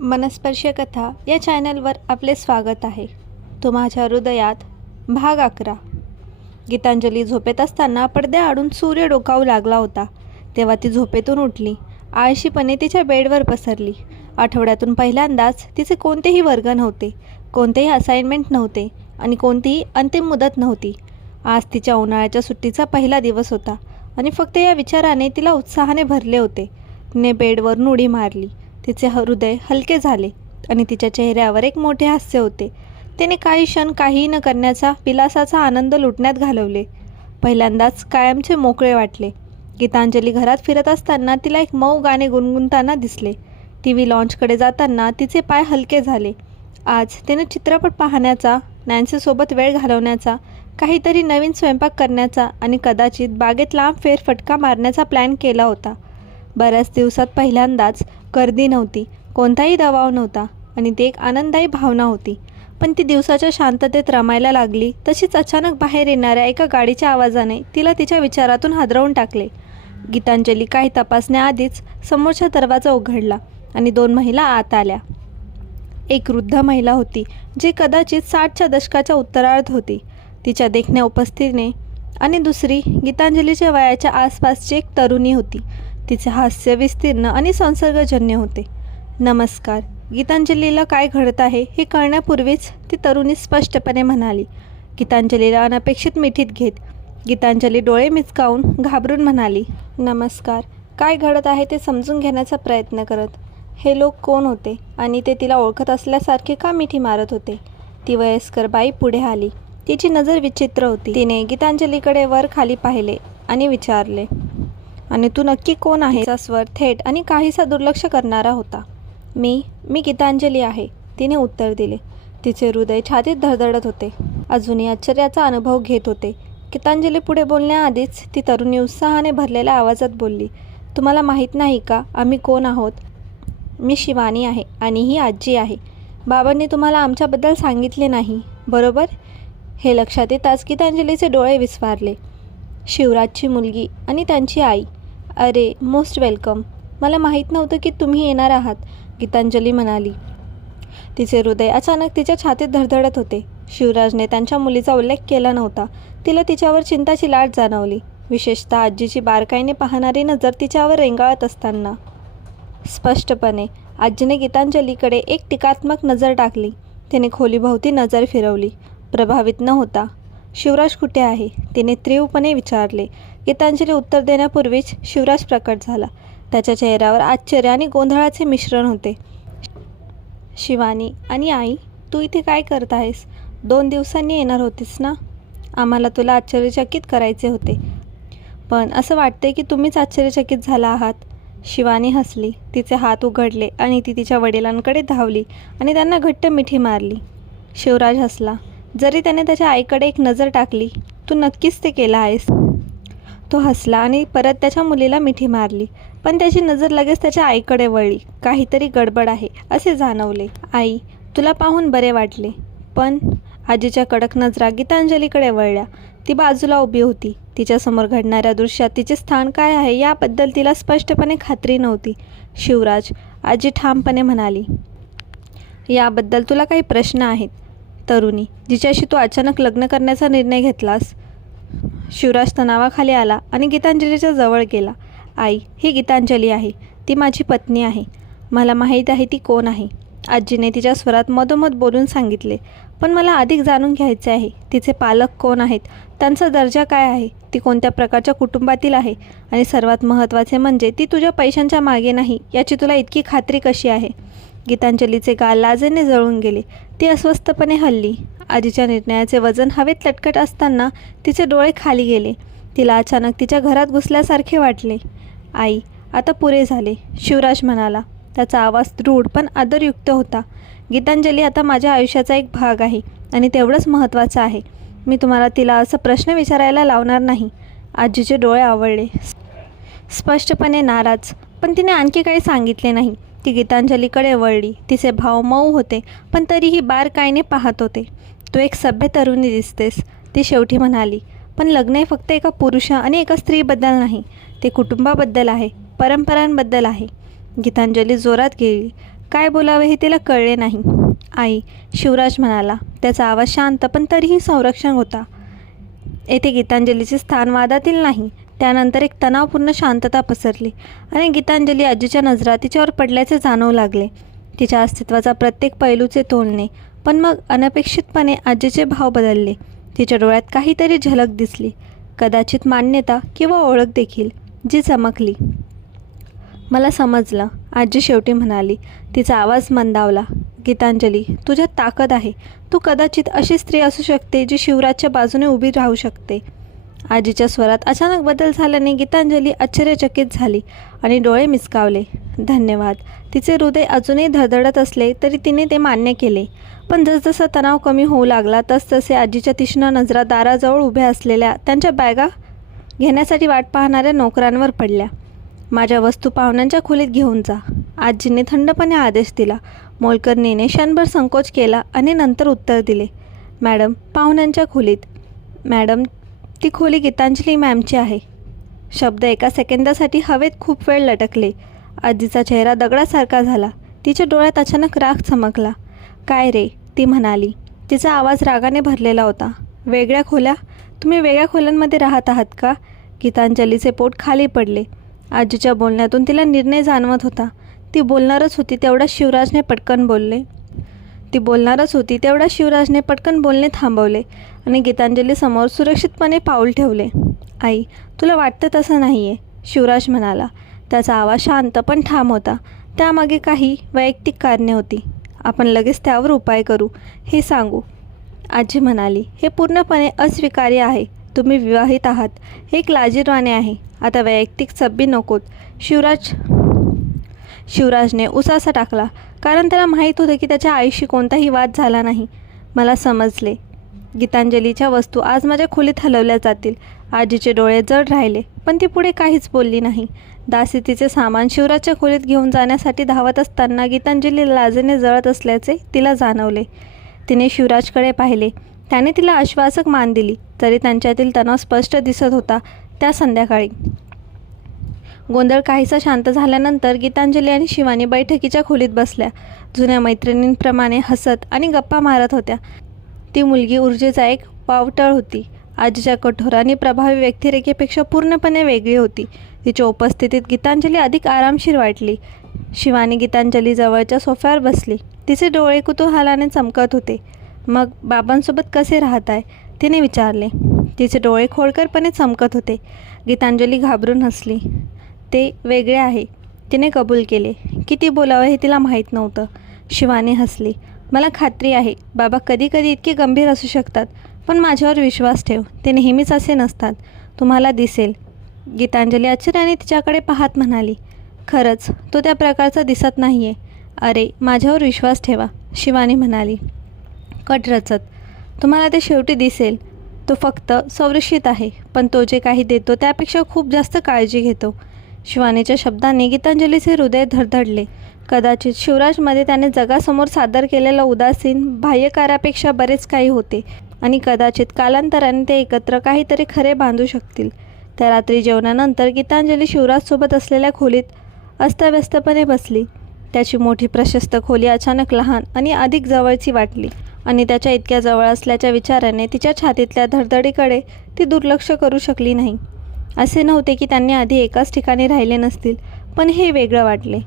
मनस्पर्श कथा या चॅनलवर आपले स्वागत आहे. तो माझ्या हृदयात भाग अकरा. गीतांजली झोपेत असताना पडद्या आडून सूर्य डोकावू लागला होता. तेव्हा ती झोपेतून उठली. आळशीपणे तिच्या बेडवर पसरली. आठवड्यातून पहिल्यांदाच तिचे कोणतेही वर्ग नव्हते. कोणतेही असाइनमेंट नव्हते आणि कोणतीही अंतिम मुदत नव्हती. आज तिच्या उन्हाळ्याच्या सुट्टीचा पहिला दिवस होता आणि फक्त या विचाराने तिला उत्साहाने भरले होते. तिने बेडवरून उडी मारली. तिचे हृदय हलके झाले आणि तिच्या चेहऱ्यावर एक मोठे हास्य होते. तिने काही क्षण काहीही न करण्याचा विलासाचा आनंद लुटण्यात घालवले. पहिल्यांदाच कायमचे मोकळे वाटले. गीतांजली घरात फिरत असताना तिला एक मऊ गाणे गुणगुणताना दिसले. टी व्ही लॉन्चकडे जाताना तिचे पाय हलके झाले. आज तिने चित्रपट पाहण्याचा नॅन्सीसोबत वेळ घालवण्याचा काहीतरी नवीन स्वयंपाक करण्याचा आणि कदाचित बागेत लांब फेरफटका मारण्याचा प्लॅन केला होता. बऱ्याच दिवसात पहिल्यांदाच गर्दी नव्हती. कोणताही दबाव नव्हता आणि ती एक आनंददायी भावना होती. पण ती दिवसाच्या शांततेत रमायला लागली. तशीच अचानक बाहेर येणाऱ्या एका गाडीच्या आवाजाने तिला तिच्या विचारातून हादरवून टाकले. गीतांजली काही तपासण्याआधीच समोरचा दरवाजा उघडला आणि दोन महिला आत आल्या. एक वृद्ध महिला होती जी कदाचित साठच्या दशकाच्या उत्तरार्ध होती. तिच्या देखण्या उपस्थितीने आणि दुसरी गीतांजलीच्या वयाच्या आसपासची एक तरुणी होती. तिचे हास्य विस्तीर्ण आणि संसर्गजन्य होते. नमस्कार. गीतांजलीला काय घडत आहे हे कळण्यापूर्वीच ती तरुणी स्पष्टपणे म्हणाली गीतांजलीला अनपेक्षित मिठीत घेत. गीतांजली डोळे मिचकावून घाबरून म्हणाली नमस्कार. काय घडत आहे ते समजून घेण्याचा प्रयत्न करत. हे लोक कोण होते आणि ते तिला ओळखत असल्यासारखे का मिठी मारत होते? ती वयस्कर बाई पुढे आली. तिची नजर विचित्र होती. तिने गीतांजलीकडे वर खाली पाहिले आणि विचारले आणि तू नक्की कोण आहे? तिचा स्वर थेट आणि काहीसा दुर्लक्ष करणारा होता. मी मी गीतांजली आहे तिने उत्तर दिले. तिचे हृदय छातीत धडधडत होते. अजूनही आश्चर्याचा अनुभव घेत होते. गीतांजली पुढे बोलण्याआधीच ती तरुणी उत्साहाने भरलेल्या आवाजात बोलली तुम्हाला माहीत नाही का आम्ही कोण आहोत? मी शिवानी आहे आणि ही आजी आहे. बाबांनी तुम्हाला आमच्याबद्दल सांगितले नाही बरोबर? हे लक्षात येताच गीतांजलीचे डोळे विस्फारले शिवराजची मुलगी आणि त्यांची आई. अरे मोस्ट वेलकम मला माहीत नव्हतं की तुम्ही येणार आहात गीतांजली म्हणाली. तिचे हृदय अचानक तिच्या छातीत धडधडत होते. शिवराजने त्यांच्या मुलीचा उल्लेख केला नव्हता. तिला तिच्यावर चिंताची लाट जाणवली. विशेषतः आजीची बारकाईने पाहणारी नजर तिच्यावर रेंगाळत असताना. स्पष्टपणे आजीने गीतांजलीकडे एक टीकात्मक नजर टाकली. तिने खोलीभोवती नजर फिरवली. प्रभावित न होता. शिवराज कुठे आहे? तिने तीव्रपणे विचारले. गीतांजली उत्तर देण्यापूर्वीच शिवराज प्रकट झाला. त्याच्या चेहऱ्यावर आश्चर्य आणि गोंधळाचे मिश्रण होते. शिवानी आणि आई तू इथे काय करत आहेस? दोन दिवसांनी येणार होतीस ना? आम्हाला तुला आश्चर्यचकित करायचे होते. पण असं वाटते की तुम्हीच आश्चर्यचकित झाला आहात. शिवानी हसली. तिचे हात उघडले आणि ती तिच्या वडिलांकडे धावली आणि त्यांना घट्ट मिठी मारली. शिवराज हसला. जरी त्याने त्याच्या आईकडे एक नजर टाकली तू नक्कीच ते केलं आहेस. तो हसला आणि परत त्याच्या मुलीला मिठी मारली. पण त्याची नजर लगेच त्याच्या आईकडे वळली. काहीतरी गडबड आहे असे जाणवले. आई तुला पाहून बरे वाटले. पण आजीच्या कडक नजरा गीतांजलीकडे वळल्या. ती बाजूला उभी होती. तिच्यासमोर घडणाऱ्या दृश्यात तिचे स्थान काय आहे याबद्दल तिला स्पष्टपणे खात्री नव्हती. शिवराज आजी ठामपणे म्हणाली याबद्दल तुला काही प्रश्न आहेत. तरुणी जिच्याशी तू अचानक लग्न करण्याचा निर्णय घेतलास शिवराज तणावाखाली आला आणि गीतांजलीच्या जवळ गेला. आई ही गीतांजली आहे. ती माझी पत्नी आहे. मला माहीत आहे ती कोण आहे. आजीने तिच्या स्वरात मधोमध बोलून सांगितले पण मला अधिक जाणून घ्यायचे आहे. तिचे पालक कोण आहेत? त्यांचा दर्जा काय आहे? ती कोणत्या प्रकारच्या कुटुंबातील आहे? आणि सर्वात महत्त्वाचे म्हणजे ती तुझ्या पैशांच्या मागे नाही याची तुला इतकी खात्री कशी आहे? गीतांजलीचे गाल लाजेने जळून गेले. ती अस्वस्थपणे हल्ली. आजीच्या निर्णयाचे वजन हवेत लटकट असताना तिचे डोळे खाली गेले. तिला अचानक तिच्या घरात घुसल्यासारखे वाटले. आई आता पुरे झाले शिवराज म्हणाला. त्याचा आवाज दृढ पण आदरयुक्त होता. गीतांजली आता माझ्या आयुष्याचा एक भाग आहे आणि तेवढंच महत्त्वाचं आहे. मी तुम्हाला तिला असं प्रश्न विचारायला लावणार नाही. आजीचे डोळे आवडले स्पष्टपणे नाराज. पण तिने आणखी काही सांगितले नाही. ती गीतांजलीकडे वळली. तिचे भाव मऊ होते पण तरीही बारकाईने पाहत होते. तू एक सभ्य तरुणी दिसतेस ती शेवटी म्हणाली. पण लग्न हे फक्त एका पुरुष आणि एका स्त्रीबद्दल नाही ते कुटुंबाबद्दल आहे परंपरांबद्दल आहे. गीतांजली जोरात गेली. काय बोलावे हे तिला कळले नाही. आई शिवराज म्हणाला त्याचा आवाज शांत पण तरीही संरक्षण होता. येथे गीतांजलीचे स्थान वादातील नाही त्यानंतर एक तणावपूर्ण शांतता पसरली आणि गीतांजली आजीच्या नजरा तिच्यावर पडल्याचे जाणवू लागले. तिच्या अस्तित्वाचा प्रत्येक पैलूचे तोलणे पण मग अनपेक्षितपणे आजीचे भाव बदलले. तिच्या डोळ्यात काहीतरी झलक दिसली. कदाचित मान्यता किंवा ओळख देखील जी चमकली. मला समजलं आजी शेवटी म्हणाली. तिचा आवाज मंदावला. गीतांजली तुझ्यात ताकद आहे. तू कदाचित अशी स्त्री असू शकते जी शिवराजच्या बाजूने उभी राहू शकते. आजीच्या स्वरात अचानक बदल झाल्याने गीतांजली आश्चर्यचकित झाली आणि डोळे मिसकावले. धन्यवाद. तिचे हृदय अजूनही धडधडत असले तरी तिने ते मान्य केले. पण जसजसा तणाव कमी होऊ लागला तसतसे आजीच्या तीक्ष्ण नजरा दाराजवळ उभ्या असलेल्या त्यांच्या बॅगा घेण्यासाठी वाट पाहणाऱ्या नोकरांवर पडल्या. माझ्या वस्तू पाहुण्यांच्या खोलीत घेऊन जा. आजीने थंडपणे आदेश दिला. मोलकर्णीने क्षणभर संकोच केला आणि नंतर उत्तर दिले मॅडम पाहुण्यांच्या खोलीत. मॅडम ती खोली गीतांजली मॅमची आहे. शब्द एका सेकंदासाठी हवेत खूप वेळ लटकले. आजीचा चेहरा दगडासारखा झाला. तिच्या डोळ्यात अचानक राग चमकला. काय रे ती म्हणाली. तिचा आवाज रागाने भरलेला होता. वेगळ्या खोल्या? तुम्ही वेगळ्या खोल्यांमध्ये राहत आहात का? गीतांजलीचे पोट खाली पडले. आजीच्या बोलण्यातून तिला निर्णय जाणवत होता. ती बोलणारच होती तेवढा शिवराजने पटकन बोलले. ती बोलणारच होती तेवढा शिवराजने पटकन बोलणे थांबवले. आणि गीतांजली समोर सुरक्षितपणे पाऊल ठेवले. आई तुला वाटतं तसं नाही आहे शिवराज म्हणाला. त्याचा आवाज शांत पण ठाम होता. त्यामागे काही वैयक्तिक कारणे होती. आपण लगेच त्यावर उपाय करू हे सांगू. आजी म्हणाली हे पूर्णपणे अस्वीकार्य आहे. तुम्ही विवाहित आहात. हे एक लाजीरवाणे आहे. आता वैयक्तिक सब्बी नकोत. शिवराज शिवराजने उसासा टाकला. कारण त्याला माहीत होतं की त्याच्या आईशी कोणताही वाद झाला नाही. मला समजले. गीतांजलीच्या वस्तू आज माझ्या खोलीत हलवल्या जातील. आजीचे डोळे जड राहिले पण ती पुढे काहीच बोलली नाही. दासी तिचे सामान शिवराजच्या खोलीत घेऊन जाण्यासाठी धावत असताना गीतांजली लाजेने जळत असल्याचे तिला जाणवले. तिने शिवराजकडे पाहिले. त्याने तिला आश्वासक मान दिली तरी त्यांच्यातील तणाव स्पष्ट दिसत होता त्या संध्याकाळी. गोंधळ काहीसा शांत झाल्यानंतर गीतांजली आणि शिवानी बैठकीच्या खोलीत बसल्या. जुन्या मैत्रिणींप्रमाणे हसत आणि गप्पा मारत होत्या. ती मुलगी ऊर्जेचा एक पावटळ होती. आजीच्या कठोर आणि प्रभावी व्यक्तिरेखेपेक्षा पूर्णपणे वेगळी होती. तिच्या उपस्थितीत गीतांजली अधिक आरामशीर वाटली. शिवानी गीतांजली जवळच्या सोफ्यावर बसली. तिचे डोळे कुतूहलाने चमकत होते. मग बाबांसोबत कसे राहत आहे तिने विचारले. तिचे डोळे खोडकरपणे चमकत होते. गीतांजली घाबरून हसली. ते वेगळे आहे. तिने कबूल केले. किती बोलावं हे तिला माहीत नव्हतं. शिवानी हसली. मला खात्री आहे बाबा कधी कधी इतके गंभीर असू शकतात पण माझ्यावर विश्वास ठेव ते नेहमीच असे नसतात. तुम्हाला दिसेल. गीतांजली आश्चर्याने तिच्याकडे पाहत म्हणाली खरंच तो त्या प्रकारचा दिसत नाही आहे अरे माझ्यावर विश्वास ठेवा शिवानी म्हणाली. कट रचत. तुम्हाला ते शेवटी दिसेल. तो फक्त संरक्षित आहे पण तो जे काही देतो त्यापेक्षा खूप जास्त काळजी घेतो. शिवानीच्या शब्दांनी गीतांजलीचे हृदय धडधडले. कदाचित शिवराजमध्ये त्याने जगासमोर सादर केलेलं उदासीन बाह्यकारापेक्षा बरेच काही होते. आणि कदाचित कालांतराने ते एकत्र काहीतरी खरे बांधू शकतील. त्या रात्री जेवणानंतर गीतांजली शिवराजसोबत असलेल्या खोलीत अस्ताव्यस्तपणे बसली. त्याची मोठी प्रशस्त खोली अचानक लहान आणि अधिक जवळची वाटली. आणि त्याच्या इतक्या जवळ असल्याच्या विचाराने तिच्या छातीतल्या धडधडीकडे ती दुर्लक्ष करू शकली नाही. असे नव्हते की त्यांनी आधी एकाच ठिकाणी राहिले नसतील पण हे वेगळं वाटले.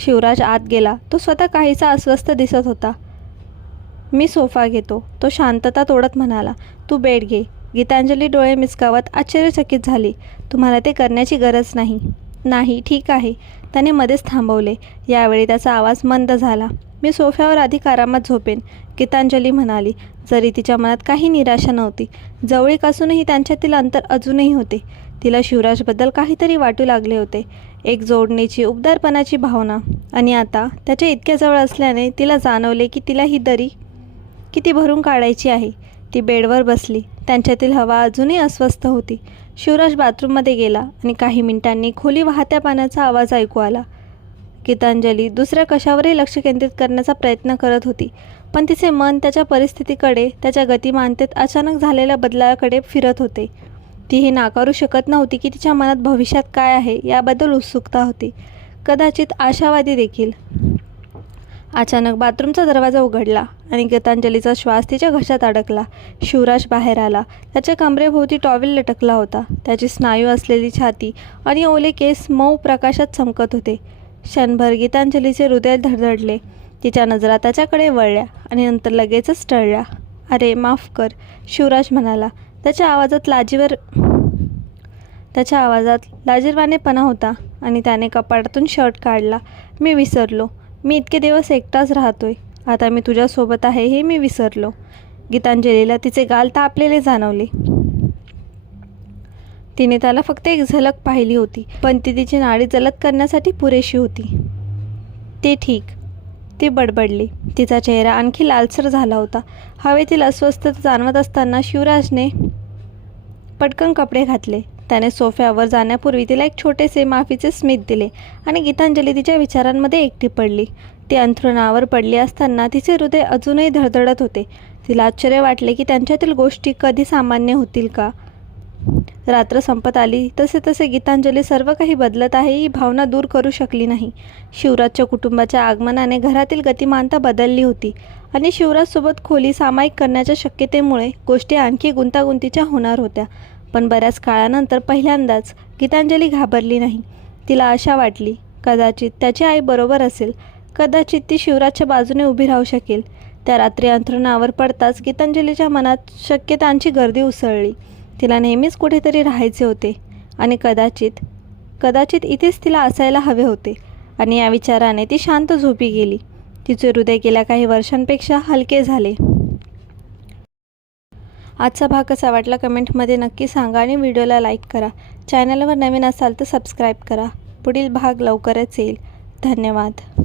शिवराज आत गेला. तो स्वतः काहीसा अस्वस्थ दिसत होता. मी सोफा घेतो. तो शांतता तोडत म्हणाला. तू बेड घे. गीतांजली डोळे मिसकावत आश्चर्यचकित झाली. तुम्हाला ते करण्याची गरज नाही. नाही ठीक आहे. त्याने मध्येच थांबवले. यावेळी त्याचा आवाज मंद झाला. मी सोफ्यावर अधिक आरामात झोपेन गीतांजली म्हणाली. जरी तिच्या मनात काही निराशा नव्हती जवळीक असूनही त्यांच्यातील अंतर अजूनही होते. तिला शिवराजबद्दल काहीतरी वाटू लागले होते. एक जोडणीची उबदारपणाची भावना. आणि आता त्याच्या इतक्या जवळ असल्याने तिला जाणवले की तिला ही दरी किती भरून काढायची आहे. ती बेडवर बसली. त्यांच्यातील हवा अजूनही अस्वस्थ होती. शिवराज बाथरूममध्ये गेला आणि काही मिनिटांनी खोली वाहत्या पाण्याचा आवाज ऐकू आला. गीतांजली दुसऱ्या कशावरही लक्ष केंद्रित करण्याचा प्रयत्न करत होती पण तिचे मन त्याच्या परिस्थितीकडे त्याच्या गतिमानतेत अचानक झालेल्या बदलाकडे फिरत होते. ती हे नाकारू शकत नव्हती की तिच्या मनात भविष्यात काय आहे याबद्दल उत्सुकता होती. कदाचित आशावादी देखील. अचानक बाथरूमचा दरवाजा उघडला आणि गीतांजलीचा श्वास तिच्या घशात अडकला. शिवराज बाहेर आला. त्याच्या कमरेभोवती टॉवेल लटकला होता. त्याची स्नायू असलेली छाती आणि ओले केस मऊ प्रकाशात चमकत होते. क्षणभर गीतांजलीचे हृदय धडधडले. तिच्या नजरा त्याच्याकडे वळल्या आणि नंतर लगेचच टळल्या. अरे माफ कर शिवराज म्हणाला. त्याच्या आवाजात लाजीवर त्याच्या आवाजात लाजीरवानेपणा होता आणि त्याने कपाटातून शर्ट काढला. मी विसरलो. मी इतके दिवस एकटाच राहतोय. आता मी तुझ्यासोबत आहे हे मी विसरलो. गीतांजलीला तिचे गाल तापलेले जाणवले. तिने त्याला फक्त एक झलक पाहिली होती पण ती तिची नाडी जलद करण्यासाठी पुरेशी होती. ते ठीक. ती बडबडली. तिचा चेहरा आणखी लालसर झाला होता. हवेतील अस्वस्थता जाणवत असताना शिवराजने पटकन कपडे घातले. त्याने सोफ्यावर जाण्यापूर्वी तिला एक छोटेसे माफीचे स्मित दिले आणि गीतांजली तिच्या विचारांमध्ये एकटी पडली. ती अंथरुणावर पडली असताना तिचे हृदय अजूनही धडधडत होते. तिला आश्चर्य वाटले की त्यांच्यातील गोष्टी कधी सामान्य होतील का? रात्र संपत आली. तसे तसे गीतांजली सर्व काही बदलत आहे. ही भावना दूर करू शकली नाही. शिवराजच्या कुटुंबाच्या आगमनाने घरातील गतिमानता बदलली होती आणि शिवराजसोबत खोली सामायिक करण्याच्या शक्यतेमुळे गोष्टी आणखी गुंतागुंतीच्या होणार होत्या. पण बऱ्याच काळानंतर पहिल्यांदाच गीतांजली घाबरली नाही. तिला आशा वाटली कदाचित त्याची आई बरोबर असेल. कदाचित ती शिवराजच्या बाजूने उभी राहू शकेल. त्या रात्री अंथरुणावर पडताच गीतांजलीच्या मनात शक्यतांची गर्दी उसळली. तिला नेहमीच कुठेतरी राहायचे होते आणि कदाचित कदाचित इथेच तिला असायला हवे होते आणि या विचाराने ती शांत झोपी गेली. तिचे हृदय गेल्या काही वर्षांपेक्षा हलके झाले. आजचा भाग कसा वाटला कमेंटमध्ये नक्की सांगा आणि व्हिडिओला लाईक करा. चॅनलवर नवीन असाल तर सबस्क्राईब करा. पुढील भाग लवकरच येईल. धन्यवाद.